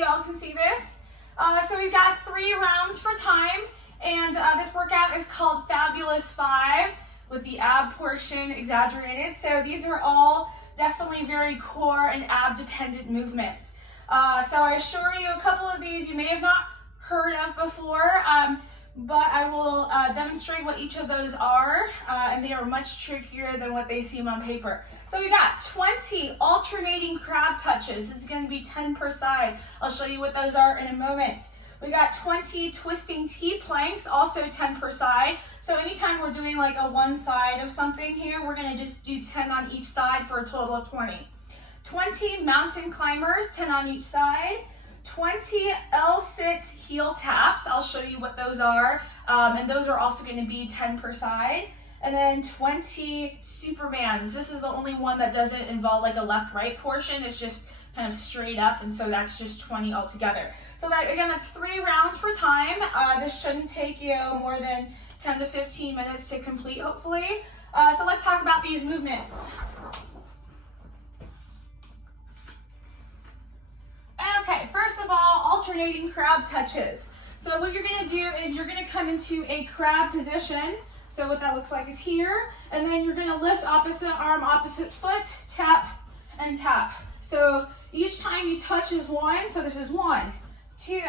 hopefully y'all can see this. So we've got 3 rounds for time, and this workout is called Fabulous 5 with the ab portion exaggerated. So these are all definitely very core and ab dependent movements. So I assure you a couple of these you may have not heard of before, but I will demonstrate what each of those are, and they are much trickier than what they seem on paper. So we got 20 alternating crab touches. This is going to be 10 per side. I'll show you what those are in a moment. We got 20 twisting T-planks, also 10 per side. So anytime we're doing like a one side of something here, we're going to just do 10 on each side for a total of 20. 20 mountain climbers, 10 on each side. 20 L-sit heel taps. I'll show you what those are, and those are also going to be 10 per side. And then 20 Supermans. This is the only one that doesn't involve like a left-right portion. It's just kind of straight up, and so that's just 20 altogether. So that, again, that's 3 rounds for time. This shouldn't take you more than 10 to 15 minutes to complete, hopefully. So let's talk about these movements. Okay, first of all, alternating crab touches. So what you're going to do is you're going to come into a crab position. So what that looks like is here, and then you're going to lift opposite arm, opposite foot, tap, and tap. So each time you touch is 1, so this is 1, 2,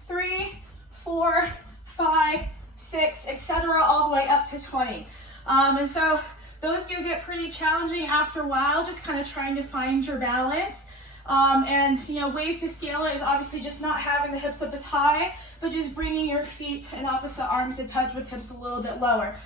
3, 4, 5, 6, etc., all the way up to 20. And so those do get pretty challenging after a while, just kind of trying to find your balance. And ways to scale it is obviously just not having the hips up as high, but just bringing your feet and opposite arms to touch with hips a little bit lower.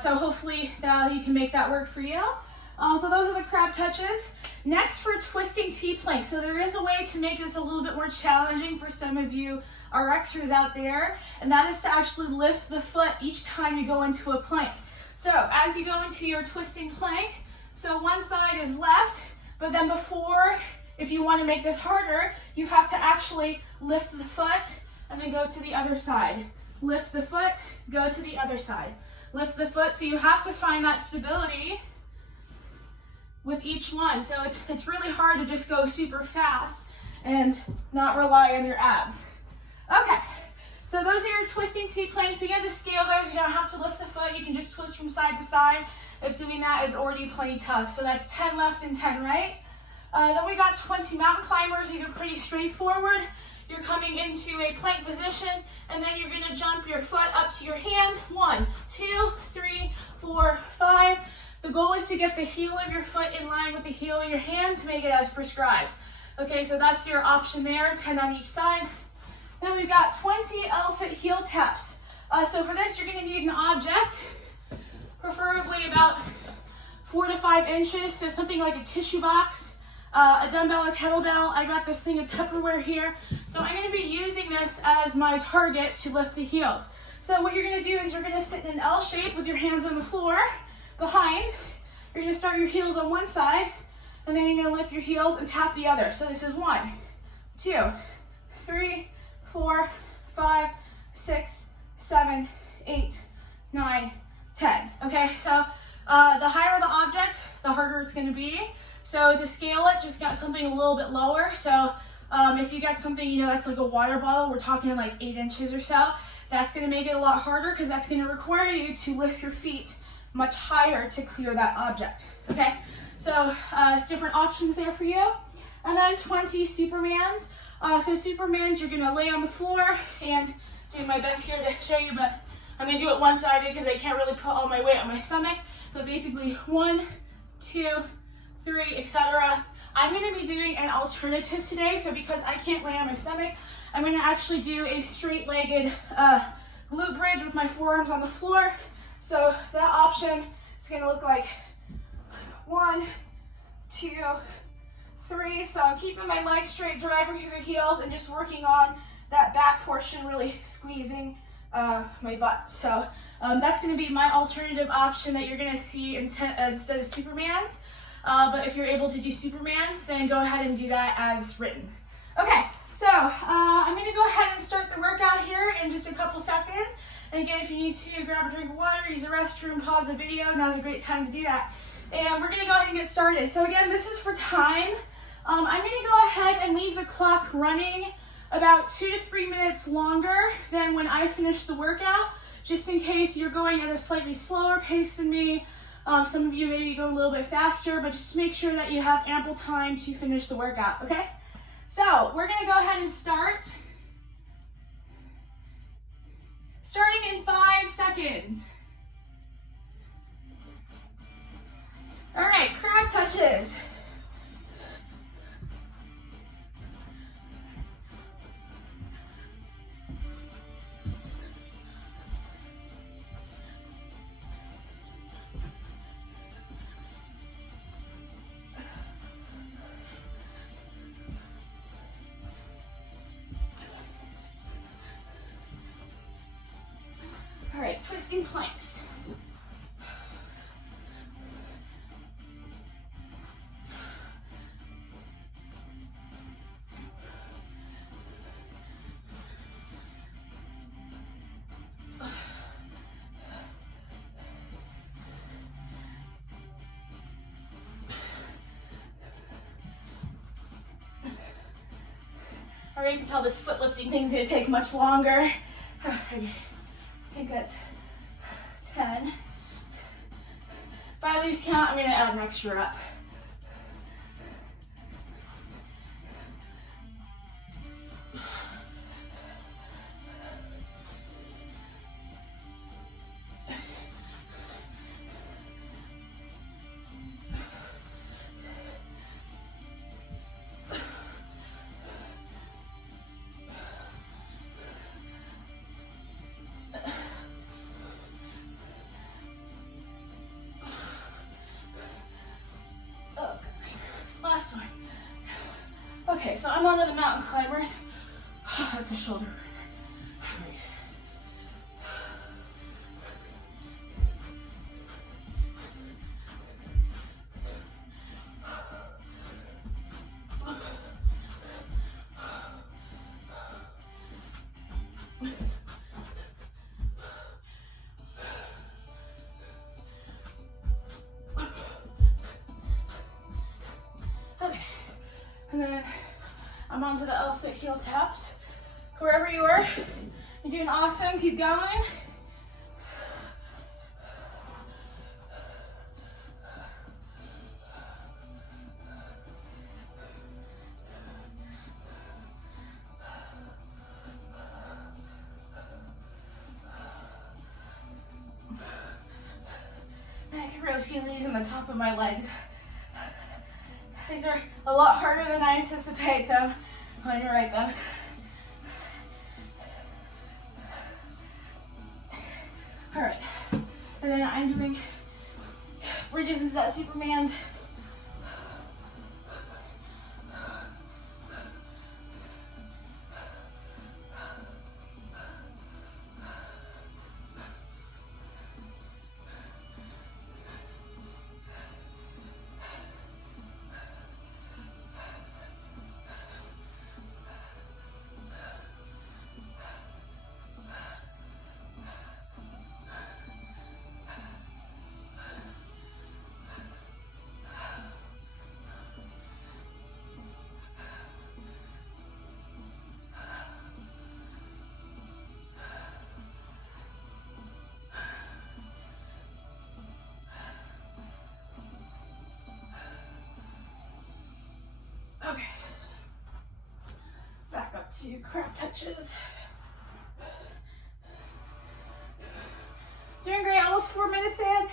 So hopefully you can make that work for you. So those are the crab touches. Next, for twisting T-plank. So there is a way to make this a little bit more challenging for some of you RXers out there, and that is to actually lift the foot each time you go into a plank. So as you go into your twisting plank, so one side is left, but then if you want to make this harder, you have to actually lift the foot and then go to the other side. Lift the foot, go to the other side. Lift the foot, so you have to find that stability with each one. So it's really hard to just go super fast and not rely on your abs. Okay, so those are your twisting T-planks. Again, to scale those, you don't have to lift the foot. You can just twist from side to side if doing that is already plenty tough. So that's 10 left and 10 right. Then we got 20 mountain climbers. These are pretty straightforward. You're coming into a plank position, and then you're going to jump your foot up to your hand. 1, 2, 3, 4, 5. The goal is to get the heel of your foot in line with the heel of your hand to make it as prescribed. Okay, so that's your option there, 10 on each side. Then we've got 20 L-sit heel taps. So for this, you're going to need an object, preferably about 4 to 5 inches, so something like a tissue box. A dumbbell or kettlebell. I got this thing of Tupperware here. So I'm going to be using this as my target to lift the heels. So what you're going to do is you're going to sit in an L shape with your hands on the floor behind. You're going to start your heels on one side, and then you're going to lift your heels and tap the other. So this is 1, 2, 3, 4, 5, 6, 7, 8, 9, 10. Okay, so the higher the object, the harder it's going to be. So to scale it, just got something a little bit lower. So if you got something, that's like a water bottle, we're talking like 8 inches or so, that's going to make it a lot harder because that's going to require you to lift your feet much higher to clear that object. Okay, so different options there for you. And then 20 Supermans. So Supermans, you're going to lay on the floor, and doing my best here to show you, but I'm going to do it one-sided because I can't really put all my weight on my stomach. But basically 1, 2, 3, etc. I'm going to be doing an alternative today, so because I can't lay on my stomach, I'm going to actually do a straight-legged glute bridge with my forearms on the floor. So that option is going to look like 1, 2, 3. So I'm keeping my legs straight, driving through the heels, and just working on that back portion, really squeezing my butt. So that's going to be my alternative option that you're going to see instead of Supermans. But if you're able to do Supermans, then go ahead and do that as written. Okay, so I'm going to go ahead and start the workout here in just a couple seconds. And again, if you need to grab a drink of water, use the restroom, pause the video, now's a great time to do that. And we're going to go ahead and get started. So again, this is for time. I'm gonna go ahead and leave the clock running about 2 to 3 minutes longer than when I finish the workout, just in case you're going at a slightly slower pace than me. Some of you maybe go a little bit faster, but just make sure that you have ample time to finish the workout, okay? So we're gonna go ahead and start. Starting in 5 seconds. All right, crab touches. All right, twisting planks. All right, you can tell this foot lifting thing's gonna take much longer. I think that's 10. If I lose count, I'm gonna add an extra up. Last one. Okay, so I'm one of the mountain climbers. That's a shoulder burner. And then I'm onto the L-sit heel taps. Wherever you are, you're doing awesome. Keep going. Man, I can really feel these in the top of my legs. These are a lot harder than I anticipate, though. On your right, though. All right, and then I'm doing bridges instead of Supermans. Okay, back up to crab touches. Doing great, almost 4 minutes in.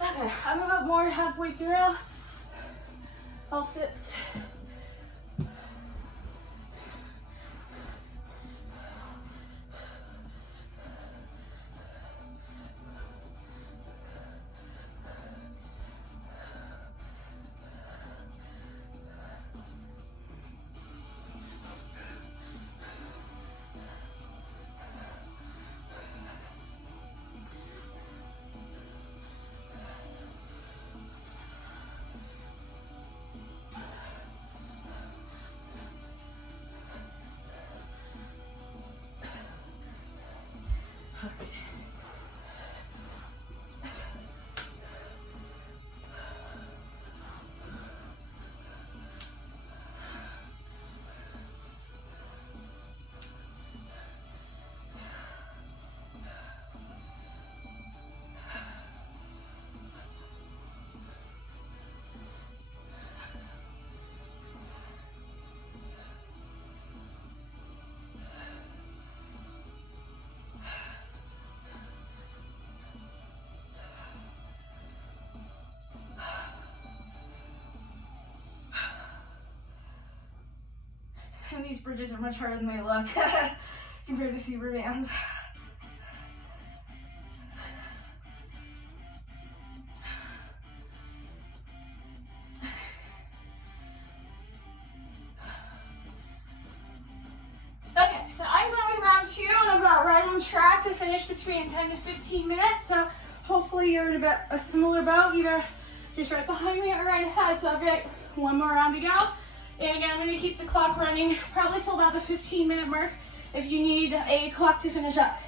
Okay, I'm about more halfway through. I'll sit. And these bridges are much harder than they look compared to Superman's. Okay, so I'm done with round 2 and I'm about right on track to finish between 10 to 15 minutes. So hopefully you're in about a similar boat, either just right behind me or right ahead. So I've got one more round to go. And again, I'm going to keep the clock running probably till about the 15-minute mark if you need a clock to finish up.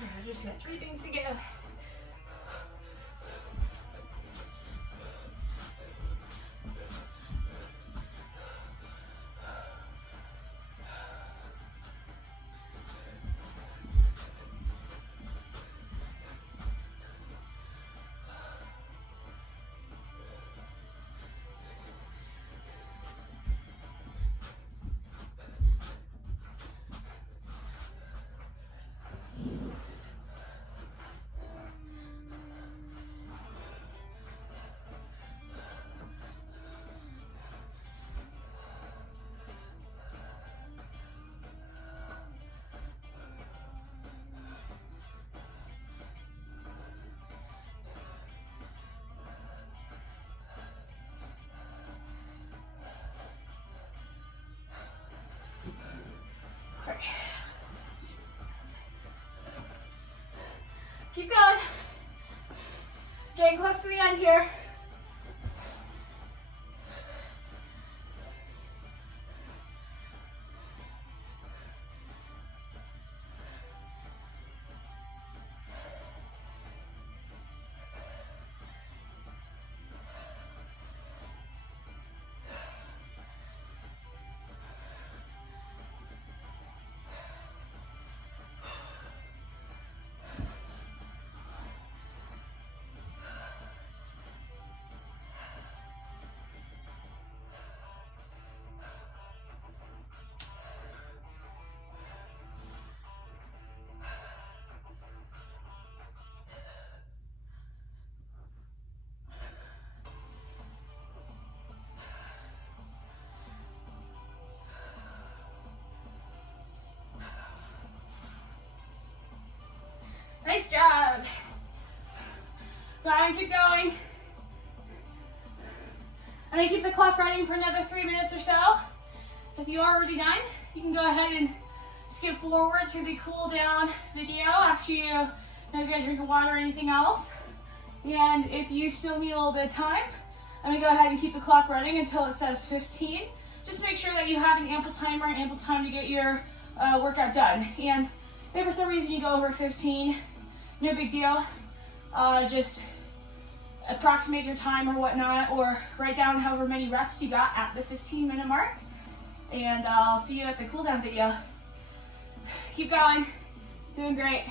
I've just got 3 things to go. Getting close to the end here. Nice job. Go ahead and keep going. I'm gonna keep the clock running for another 3 minutes or so. If you are already done, you can go ahead and skip forward to the cool down video after you get a drink of water or anything else. And if you still need a little bit of time, I'm gonna go ahead and keep the clock running until it says 15. Just make sure that you have an ample timer and ample time to get your workout done. And if for some reason you go over 15, no big deal. Just approximate your time or whatnot, or write down however many reps you got at the 15-minute mark. And I'll see you at the cool down video. Keep going. Doing great.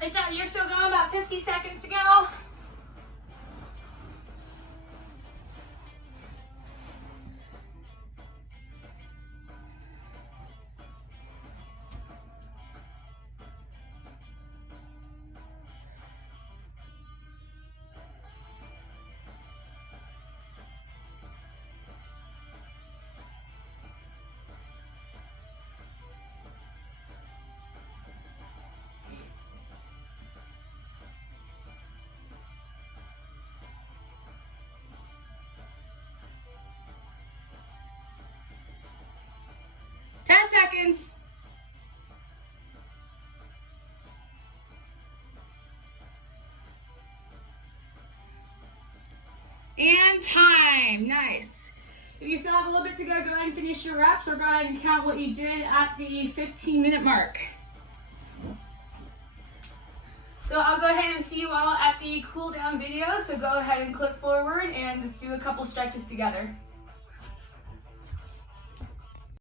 Nice job. You're still going, about 50 seconds to go. Seconds. And time. Nice. If you still have a little bit to go, go ahead and finish your reps, or go ahead and count what you did at the 15-minute mark. So I'll go ahead and see you all at the cool down video. So go ahead and click forward and let's do a couple stretches together.